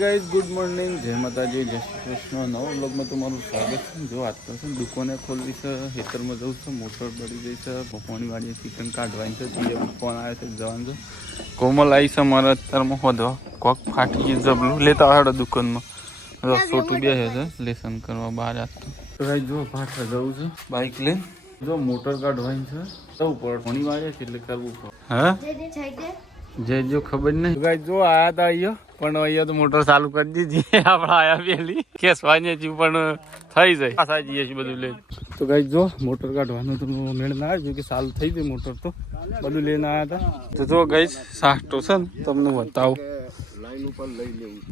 Guys good morning, જય માતાજી, જય શ્રી કૃષ્ણ. નવો વ્લોગમાં તમારું સ્વાગત છે. જો આજ તો છે દુકાને ખોલવી છે, ખેતરમાં જવું છે, મોટર બળી ગઈ છે, પપ્પાની વાડીએ ચિકન કાઢવાની છે, તે ફોન આવે છે જવાનું છે. કોમલ આવી છે મારા અત્યારમાં હોદવા, કોક ફાટી ગયું જબલું લેતા આવડે દુકાનમાં. છોટું બે છે લેસન કરવા બહાર આપતો. તો ગાઈઝ જો પાછળ જવું છે બાઇક લઈને. જો મોટર કાઢવાની છે, જવું પડે, ઘણી વાડીએ છે એટલે કરવું પડે. હા જે જો ખબર નહીં ગાઈઝ જો આયા હતા અહીંયા, પણ અહીંયા તો મોટર ચાલુ કરી દીધી આપણે આયા પેલી ખેસવાની હતી પણ થઈ જાય પાછા જઈએ છીએ બધું લઈને. તો ગાઈઝ જો મોટર કાઢવાનું તો મેળ ના આવ્યો કે ચાલુ થઈ ગઈ મોટર, તો બધું લઈને આવ્યા હતા. તો જો ગાઈઝ સાસ્ટો છે ને તમને બતાવું, લાઈન ઉપર લઈ લેવું.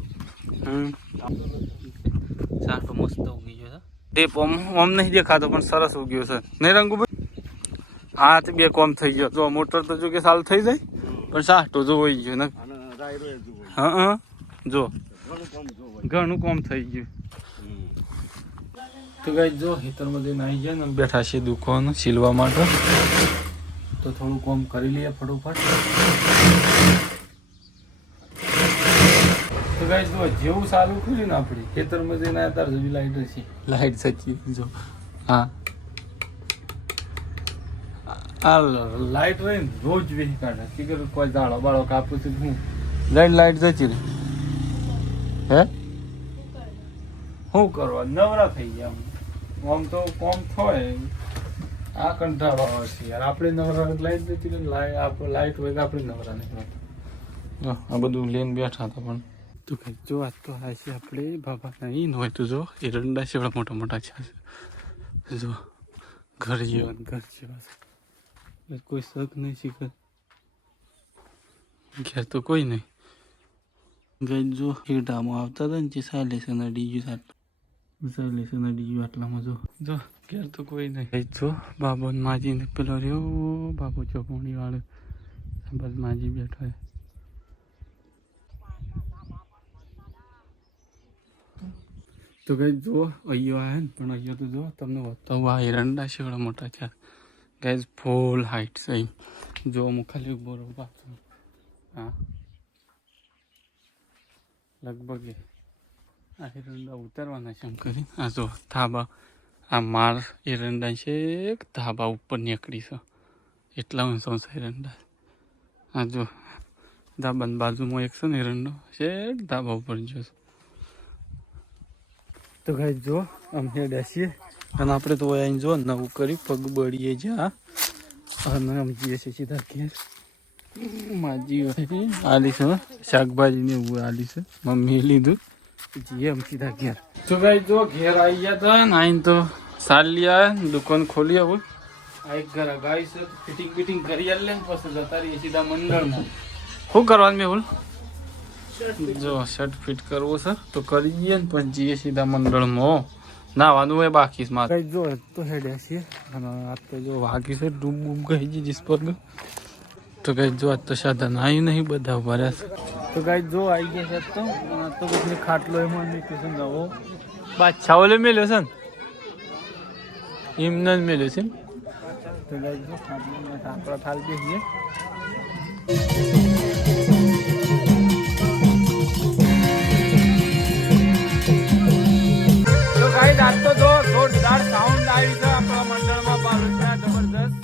સાસ્ટો મસ્ત ઉગી ગયો છે, તે ઓમ નહીં દેખાતો પણ સરસ ઉગ્યો છે નહીં રંગુભાઈ? હા તો બે કોમ થઈ ગયો. જો મોટર તો જો કે ચાલુ થઈ જાય પણ સાસ્ટો જો હોઈ ગયો ને. હા જો ઘણું કામ થઈ ગયું. તો ગાઈઝ જો ખેતરમાં જઈને આવી ગયા ને બેઠા છીએ દુકાન સીલવા માટે, તો થોડું કામ કરી લઈએ ફટોફટ. તો ગાઈઝ જો જેવું સારું ખુલ્યું ને આપણે ખેતરમાં જઈને આવ્યા ત્યારે સુધી લાઈટ છે, લાઈટ સચી જો. હા આ લાઈટ રહી ને રોજ વેહી કાઢે કે કોઈ દાડો બાળો કાપું છું હું લાઈટ જતી રહી. હે શું કરવા નવરા થઈ ગયા આમ તો કોમ થાય આ કંટાળો આવે છે યાર. આપણે નવરા લાઈટ જતી રહી, લાઈટ હોય આપણે નવરા નીકળતા. આ બધું લઈને બેઠા હતા પણ તો કઈ જો આજ તો આ છે આપણે બાબા નહીં હોય તો જો એરંડા છે એવડા મોટા મોટા છે. જો ઘર જેવા ઘર જેવા કોઈ શક નહીં શીખે ઘેર તો કોઈ નહીં. ગઈ જો હેડામાં આવતા હતા ને જે સાયલેશન અડી ગયું, સાયલેશન અડી ગયું આટલામાં જો જો ઘેર તો કોઈ નહીં. ગઈ જો બાબો માજીને પેલો રહ્યો બાબો ચોપણી વાળો બસ માજી બેઠો. તો ગઈ જો અહીંયા આવે ને પણ અહીંયા તો જો તમને બતાવું આ એરંડા છે એવડા મોટા છે ગાઈઝ, ફૂલ હાઈટ છે. જો હું ખાલી ઉભો રહું પાછું. હા લગભગ આ એરંડા ઉતારવાના છે એમ કરી. આ જો ધાબા, આ માર એરંડા છે ધાબા ઉપર નીકળી છે એટલા ઊંચો છે એરંડા. આ જો ધાબાની બાજુમાં એક છે ને એરંડો છે ધાબા ઉપર જોશે. તો ગાઈઝ જો આમ હેડ્યા છીએ અને આપણે તો અહીં જો નવું કર્યું પગ બળીએ જ્યાં અને આમ જઈએ છીએ સીધા ઘેર. માજી આલી છે શાકભાજી ને એવું આલી છે મમ્મીએ લીધું, જઈએ આમ સીધા ઘેર. તો ગાઈઝ જો ઘેર આવી ગયા હતા ને આઈને તો સારી આવ્યા દુકાન ખોલી. હવે આ એક ઘર ગાય છે ફિટિંગ બિટિંગ કરી આલે ને પછી જતા રહીએ સીધા મંડળમાં. શું કરવાનું મેં જો શર્ટ ફિટ કરવો છે તો કરી દઈએ ને પણ જઈએ સીધા મંડળમાં. નાવાનું હોય બાકી મારે જો તો હેડ્યા છીએ અને આ તો જો વાગી છે ડૂબ બૂબ ગઈ છે જીસ પર. તો કઈ જો આજ તો સાધન આવ્યું નહીં, બધા ઉભા રહ્યા છે. તો કઈ જો આવી ગયા છે તો બધી ખાટલો એમાં નીકળે નવો બાદશાહ ઓલે મેલ્યો છે ને એમને જ મેલ્યો છે. તો કઈ જો ખાટલો આપણા થાલ બેસીએ. આજ તો જો જોરદાર સાઉન્ડ આવી છે આપણા મંડળમાં બાલુચના જબરદસ્ત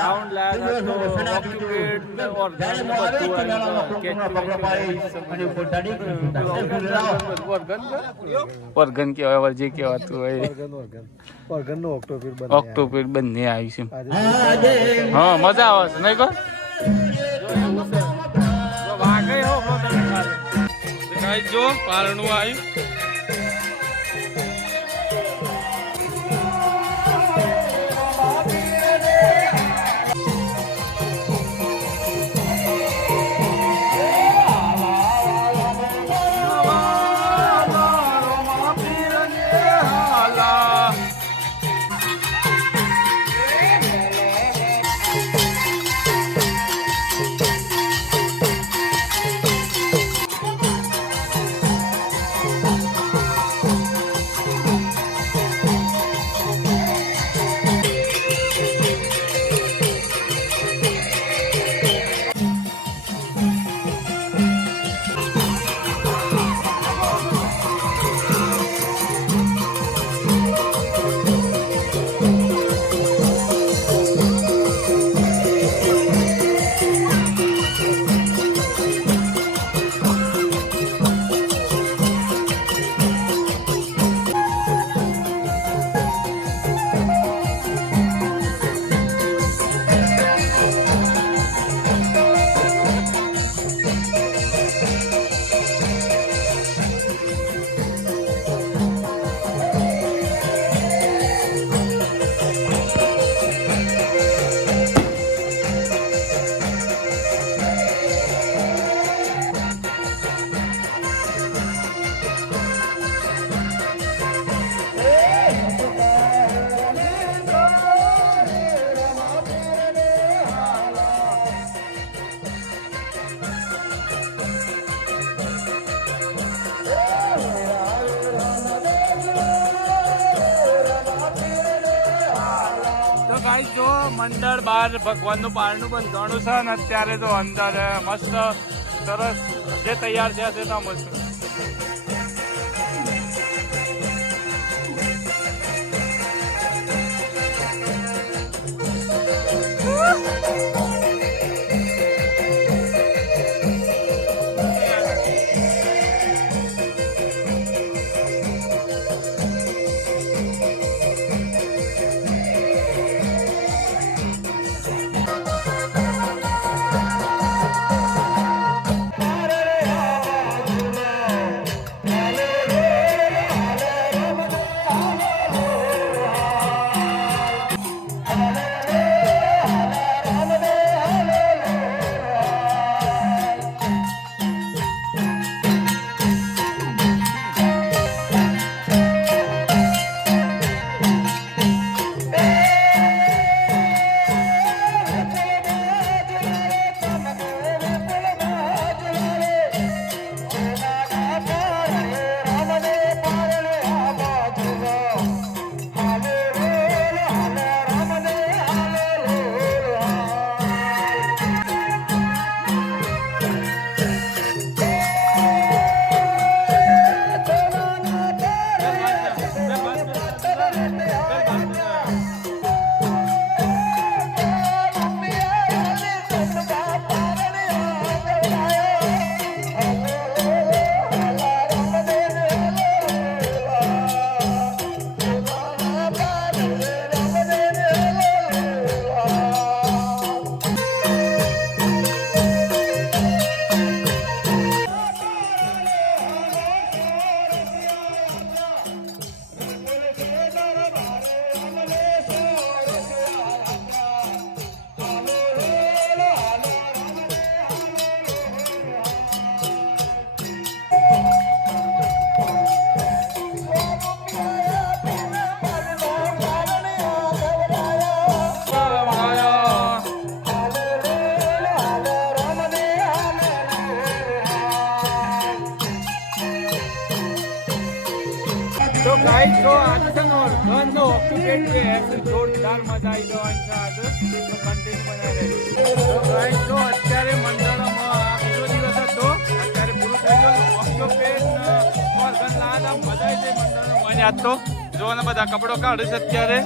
સાઉન્ડ લાયા તો ઓર્ગન કેવાય જે કેવાતું હોય ઓર્ગન નો ઓક્ટોપર બંને આવ્યું છે. હા મજા આવે છે નહીં કો વાગે હો જો પારણું આવ્યું. મંડળ બહાર ભગવાનનું પારણું બંધાણું છે ને અત્યારે તો અંદર મસ્ત સરસ જે તૈયાર થયા છે તો મસ્ત तो गाइस जो आज से और गन नो ऑक्युपेट पे ऐसे जोरदार मजा आई जવાની છે आज તો કન્ટેન્ટ બનાવી રહી તો ગાइस જો અત્યારે મંડળમાં આ બીજો દિવસ હતો અત્યારે પૂરું થઈ ગયું ઓક્યુપેટ ઓર ગન લાના મજા આવી છે મંડળમાં આજ તો જોને બધા કપડો કાઢે છે અત્યારે